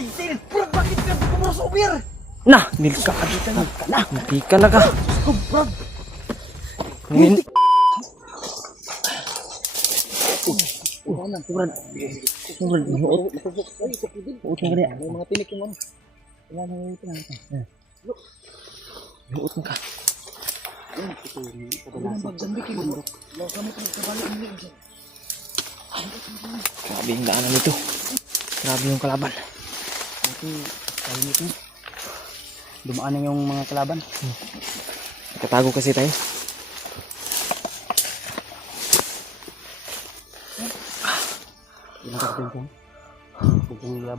titil. Brad, bakit ka pumasubir? Nah, nilka ka dito na. Hindi ka na ka. Brad. Ngayon, Brad. Uot mo kaya. Mga tinik yung ano. Wala na yung pinang ito. uot mo ka. Grabe yung daanan nito. Grabe yung kalaban. Tayo nito. Dumaan na yung mga kalaban. Nakatago kasi tayo.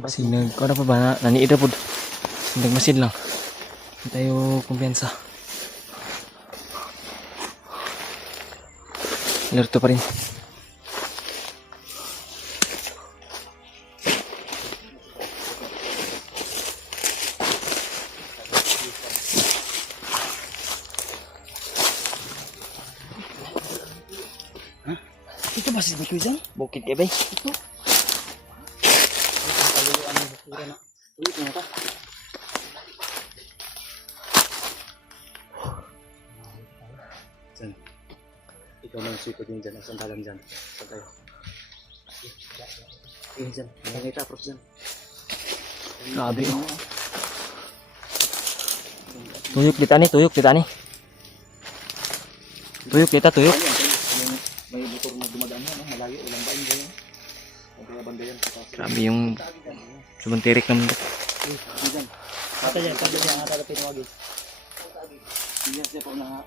Sinag, kau na pa ba na? Naniida po. Sinag masid lang. Hindi tayo kumpiyansa. Alerto pa rin. Ito ba si Bikoy dyan? Bukid kayo ba? Ito. Paluluan ng basura na. Ulit mo ka. Dyan. Ikaw na yung siko din dyan. Ang sandalan dyan. Saan tayo? Eh, dyan. Nakita, approach dyan. Grabe oh. Tuyok kita ni, tuyok kita ni. Tuyok kita, tuyok. May motor na dumadaan yan. Malayo. Ilang bain dyan. Ang kaya bandayan. Grabe yung sumuntirik naman ito. Dyan. Ata dyan. Ata dyan. Ata dyan. Pinuwagin. Dyan siya po na.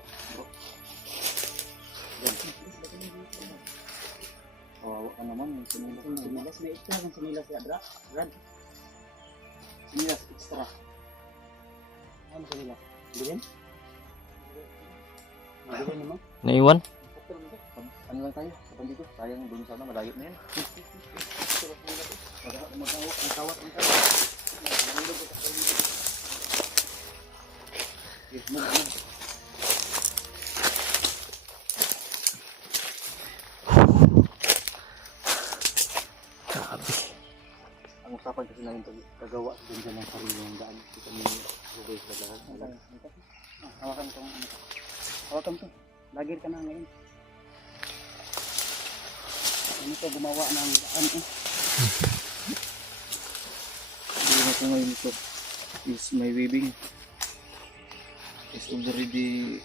Dyan. Kawawa ka naman. Sinilas. May extra kang sinilas ya, Brad. Sinilas extra. Ano sinilas? Bilhin? Bilhin naman? Naiwan? Ano lang tayo? Kapag dito? Sayang doon sana. Malayo na yan. Magkawat. Ang kawat. Grabe. Ang usapan kasi namin kagawa din dyan ng sariling daan. Kita ni Rubay sa lahat. Hawakan ko. Hawakan to. Lagir ka na ngayon. Ano to gumawa ng daan eh. Hindi na ko ngayon ito is my weaving. It's already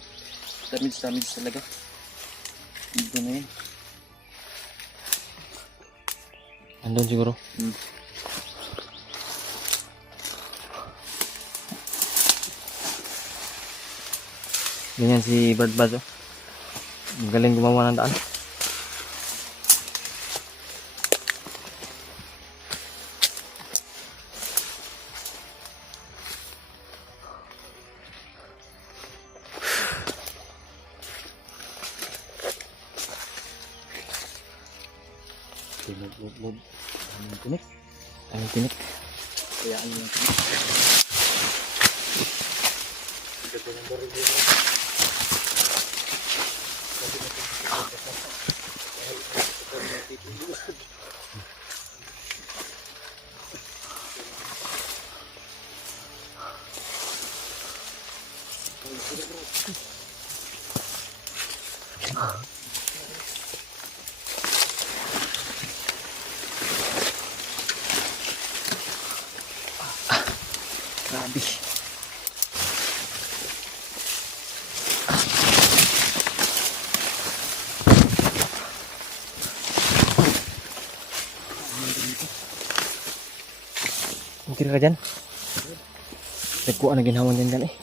damage talaga. Ito na yun. Andun siguro. Ganyan si Badbad oh. Magaling gumawa ng daan. Move. Ang tinik. Ang tinik. Kaya ano lang. Ito ng baril dito. Grabe. Mungkin ka dyan? Nagkuha na ginhawan dyan dyan eh.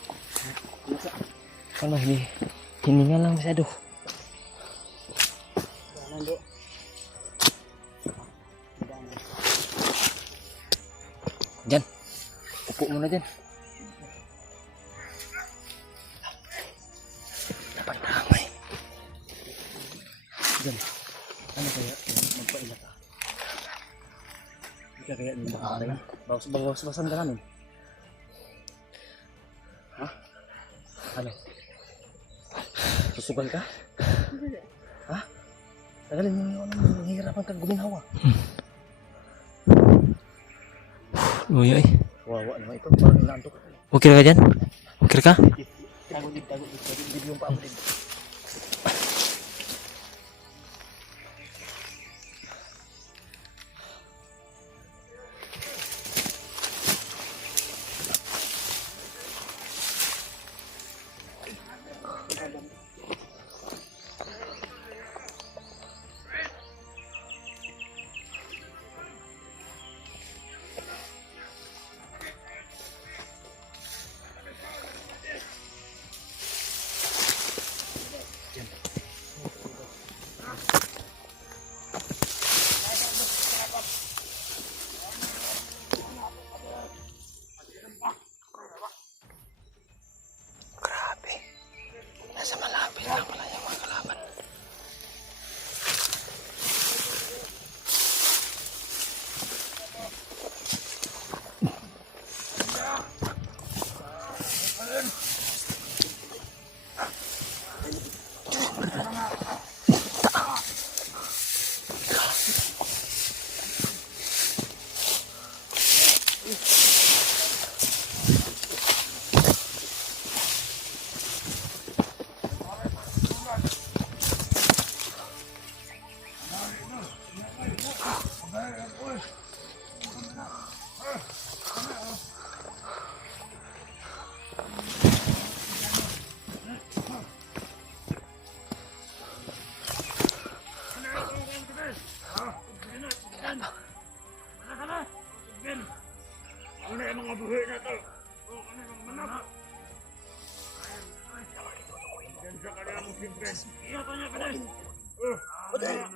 Ano hininga lang masyado. Dyan. Upo muna dyan. Dapat na hamay. Dyan. Ano kaya? Magpaila ka. Hindi ka kaya nung makakala. Bawas-bawasan ka namin. Ha? Ano? Susugal ka? Ha? Tagalin mo yung hihirapan kang guminhawa. Uy, ay. Wawa naman ito. Parang inaantok. Okay ka dyan? Okay ka? Tago dito. Dito yung paa mo dito. Grabe. Nasa malapit lang pala yung mga kalaban.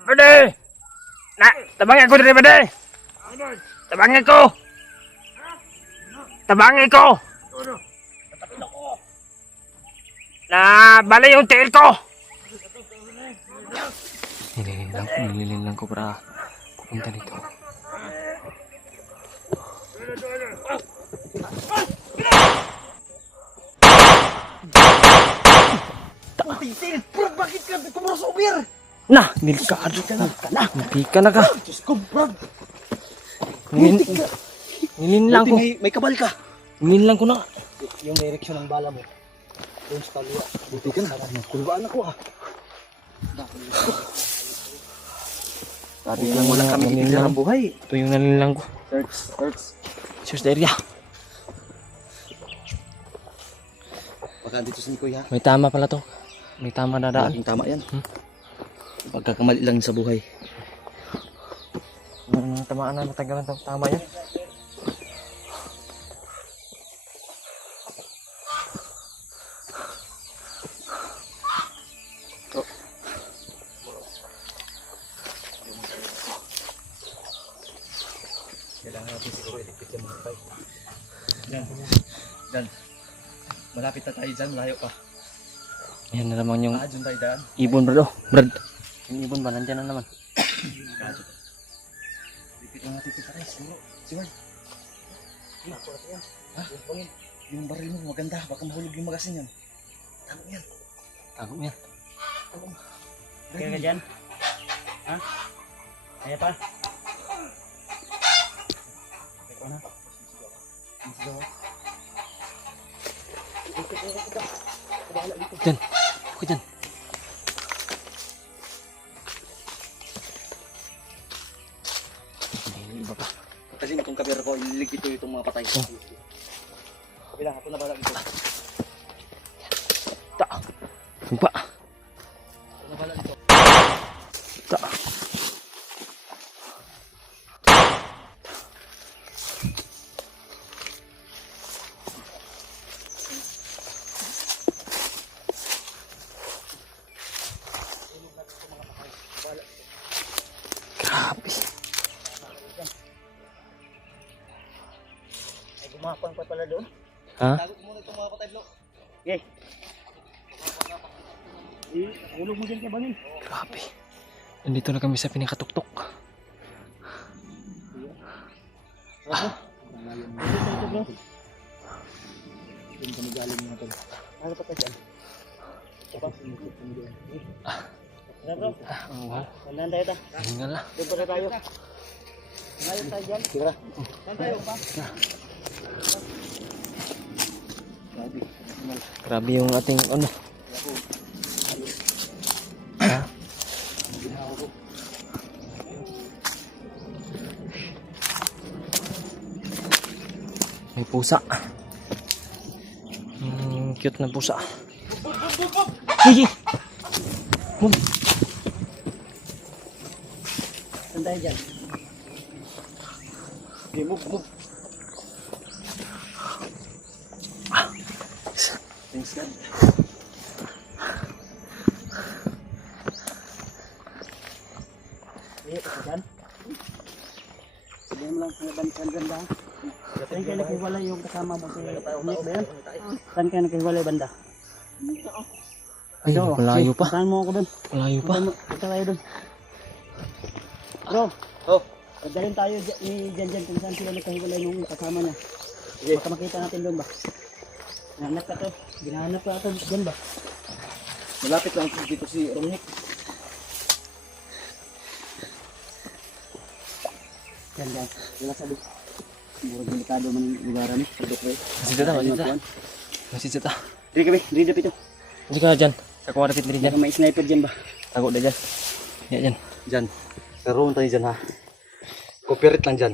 Bade! Na, tabangin ko diri, Bade! Tabangin ko! Tabangin ko! Na, bali yung tail ko! Nililin lang ko para pupunta dito. Bakit ka kumuros ubir? Nah, delikado ka na. Hindi ka na ka. Diyos ko, Brad. Nilin lang ko. May kabal ka. Nilin lang ko na. Yung direksyon ng bala mo. Yung sa kaliwa. Buti ka na. Kulbaan ako ah. Sabi lang wala kami titignan ng buhay. Ito yung nalilang ko. Search. Search the area. Baka dito sa Nikoy ha. May tama pala to. May tama na daan. Laging tama yan. Pagkakamali lang sa buhay. Tamaan na matagalan tama yan. Kailangan natin siguro iligpit yung mga bike. Dan. Malapit na tayo dyan, malayo pa. Yan na naman yung Dyan tayo daan. ibon bro. Brad. Yung ibon ba? Nandyan na naman. Ligpit lang natin ito tayo. Siguro. Ako natin yan. Ha? Yung baril mo maganda. Baka mahulog yung magasin yan. Tago yan. Tago yan. Kaya ka dyan? Ha? Kaya pa? Kaya na? Dyan. Ako dyan. May iba pa. Kasi itong kabira ko, ililigpit ko itong mga patay. Oh. Kabila, ako na bala dito. Ta. Tumpa. Ako na bala dito. Ta. Grabe. Ay, gumapang pa pala doon. Ha? Tago ko muna itong mga patay, Blo. Okay. Ulog mo dyan kay Banin. Grabe. Nandito na kami sa pinakatuktok. Doon kami galing mga tol. Ano pa ka dyan? Tara bro. Ang wal. Tandaan tayo ta. Hingal na. Doon pa na tayo. Layo tayo dyan. Tira. Saan tayo pa? Grabe yung ating ano. Ha? May pusa. Cute na pusa. Hey! Move. Saan tayo dyan? Okay, move. Thanks God. Dyan? Sabihin mo lang sa bansan dyan ba? Saan kayo nakiwalay yung kasama mo si Nick ba yan? Saan kayo nakiwalay banda? Ay, malayo pa. Saan mo ako doon? Malayo pa. Punta tayo doon. Bro. Oh. Dalhin tayo ni Jan kung saan sila nagkahiwalay nung kasama niya. Baka makita natin doon ba? Hinahanap ka to. Ginahanap ka ito dyan ba? Malapit lang dito si Romnick. Yan. Wala sabi. Murag delikado man yung lugaran ni. Masih ta. Dili kami. Dili dapit ito. Hindi ka dyan. Sa kuha dapit dyan. May sniper dyan ba? Tago na dyan. Yan dyan. Dyan. Karoon tayo dyan ha. Cooperate lang dyan.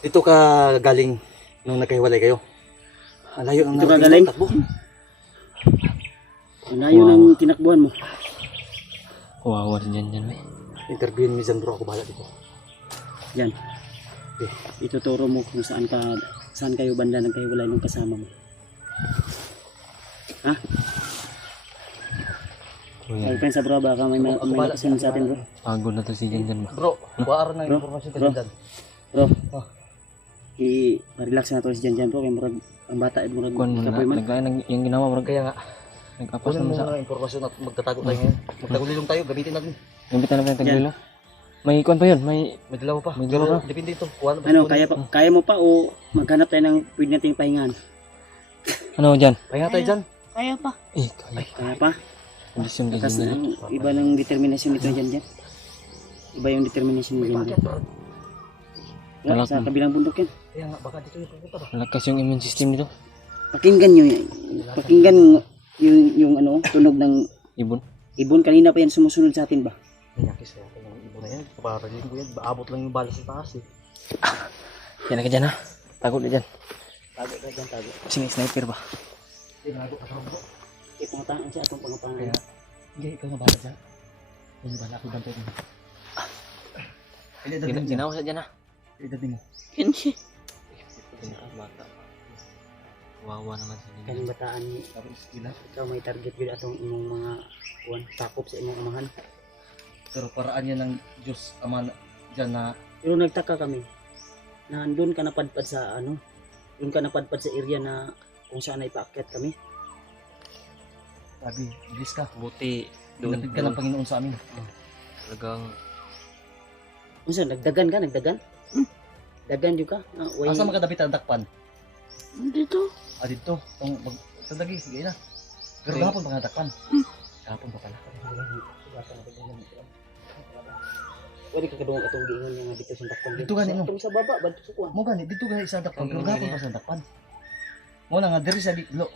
Dito ka galing nung nagkahiwalay kayo. Ang layo ng Dito ka galing? takbo. Ang layo ng tinakbuhan mo. Wawa dyan dyan. Interviewin mo dyan bro. Ako bahala dito. Yan. Ituturo mo kung saan kayo banda nagkahiwalay nung kasama mo. Ha? Ay, pensa bro, baka may nakasunod sa atin bro. Pagod na to si dyan dyan ba? Bro, kuwara ng informasyon ka dyan. Bro, i-relax na to si Jan bro, kaya murag, ang bata ay murag Kuan mo kapoy man. na. Yung ginawa mo. Kaya nga, Nag-apas kunin naman mo sa... na ng informasyon at magtatago tayo ngayon. Magtagulilong tayo, gamitin natin. Gamit na natin yung taglilo. May kuan pa yun. May May dalawa pa. May dalawa pa. Depende ito. Kuha na ba Ano, kunin? kaya mo pa o maghanap tayo ng pwede nating pahingaan? ano dyan? Pahinga tayo dyan. Kaya pa. Kaya. Kaya pa? Kondisyon ka Tapos dyan. iba ng determinasyon nito Jan. Iba yung determinasyon ni Jan. Talak Sa mo. kabilang bundok yan. Kaya nga, baka dito yung pupunta ba? Malakas yung immune system nito. Pakinggan yung ano, tunog ng Ibon. ibon. Kanina pa yan sumusunod sa atin ba? Nanyakis kaya ito yung ibon na yan. Kaparagin ko yan. Baabot lang yung balas sa taas eh. Yan na ka dyan ha. Tago na dyan. Tago ka dyan, tago. Kasi may sniper ba? Tinago ka sa bro. Pangutangan siya atong pangutangan. Kaya, hindi, ikaw na bahala dyan. Hindi ba ako bantay mo? Hindi, dadin dyan. Ginawa sa dyan ha. Hindi, dadin mo. Kinsi. Bata. Wawa naman sa Kaning nila. bataan ni Tapos, sila. ikaw may target yun atong imong mga kuwan, takop sa imong amahan. Pero paraan yan ng Diyos, Ama dyan na Pero nagtaka kami na doon ka napadpad sa ano, doon ka napadpad sa area na kung saan ay paakyat kami. sabi, Diyos ka. Buti Pinatid ka ng Panginoon sa amin. talagang Kung saan, nagdagan? Dagan yung ka? Way... Asa makadapit ang dakpan? Dito. Dito. Sa dagi, sige na. Pero gahapon pa nga dakpan. Gahapon pa pala. Pwede ka kadungog atong giingon niya nga dito sa takpan. Dito gani, no? Itong sa baba, ba dito sa kuwan? Mo gani, dito gani sa dakpan. Pero Ang gahapon gani. pa sa dakpan. Mo na nga, diri sa dito.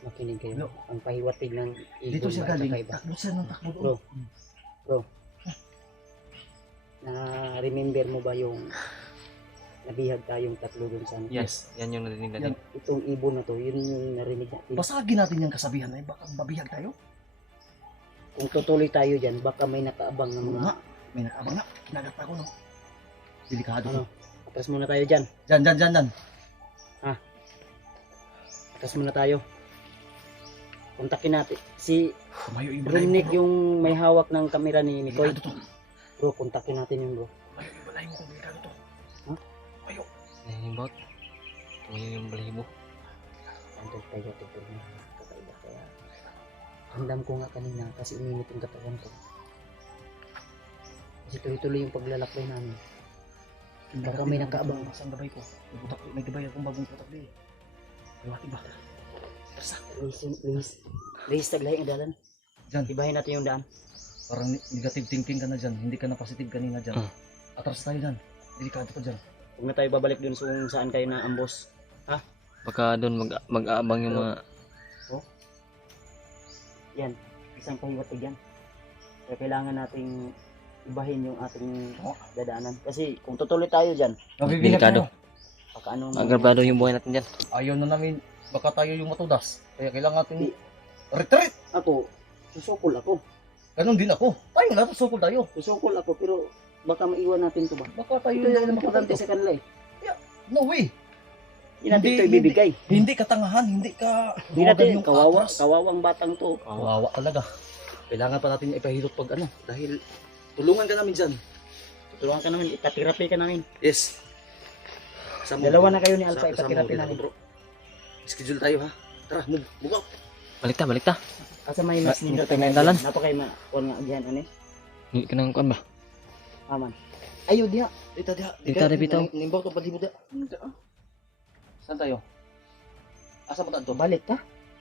Makinig kayo. No. Ang pahiwatig ng Dito siya galing. kakaiba. Takbo siya ng takbo Bro. doon. Na-remember mo ba yung nabihag tayong tatlo dun sa ano? yes, yan yung narinig natin. Yan. Itong ibon na to, yun yung narinig natin. Basagin natin yung kasabihan na yun. Baka mabihag tayo. Kung tutuloy tayo dyan, baka may nakaabang ng Oo mga... nga. May nakabang na. Kinagat ako no. Delikado Ano? ko. Atras muna tayo dyan. Dyan. Atras muna tayo. Kontakin natin. Si Tumayo yung Brumnik yung may hawak ng kamera ni Mikoy. Delikado to. Bro, kontakin natin yun bro. Tumayo yung balay mo kung delikado to. Yan yung bot. Tumayo yung balahibo. Antay tayo tutuloy na kakaiba. Kaya handam ko nga kanina kasi uminit yung katawan ko. Kasi tuloy-tuloy yung paglalakbay namin. Baka may nakaabang. Masang gabay ko. May gabay akong bagong putak din. Kawati ba? Tersa. Lihis taglahi ang dalan. Dyan. Ibahin natin yung daan. Parang negative thinking ka na dyan. Hindi ka na positive kanina dyan. Atras tayo dyan. Delikado pa dyan. Huwag na tayo babalik dun sa kung saan kayo na ambos. Baka doon mag-aabang yung mga... Yan, isang pahiwatig yan. Kaya kailangan nating ibahin yung ating dadaanan. Kasi kung tutuloy tayo dyan, Delikado. baka anong... Agrabado yung buhay natin dyan. Ayaw na namin, baka tayo yung matudas. Kaya kailangan natin retreat. Ako, susukol ako. Ganon din ako. Tayo na, susukol tayo. Susukol ako, pero baka maiwan natin to ba? Baka tayo Ito yung yung importante makapagto. sa kanila eh. No way. Hindi natin Hindi, ito ibibigay. Hindi katangahan, hindi ka Hindi natin, atras. kawawang batang to. Kawawa talaga. Kailangan pa natin ipahilot pag ano. Dahil tulungan ka namin dyan. Tulungan ka namin, ipatirapi ka namin. Yes. Sama mo. Dalawa na kayo ni Alpha, Sama mo ipatirapi din ako, namin. bro. Schedule tayo ha. Tara, move out. Balik ta. Asa may mas Hindi nindot tayo naindalan. Nato kay kuan nga agyan ano eh. Hindi ka nang kuan ba? Aman. Ayo diha. Dita. Dita, dita. Nimbaw to palibot da. Saan tayo? Asa mo to? Balik ta.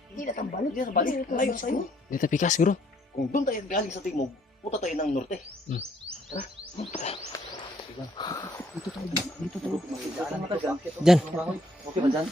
Hindi na tang balik. Hindi na balik. Layo sa'yo. Dito pikas siguro. Kung doon tayo galing sa timog, puta tayo ng norte. Dito tayo. Dito tayo. Dyan. Okay ba dyan?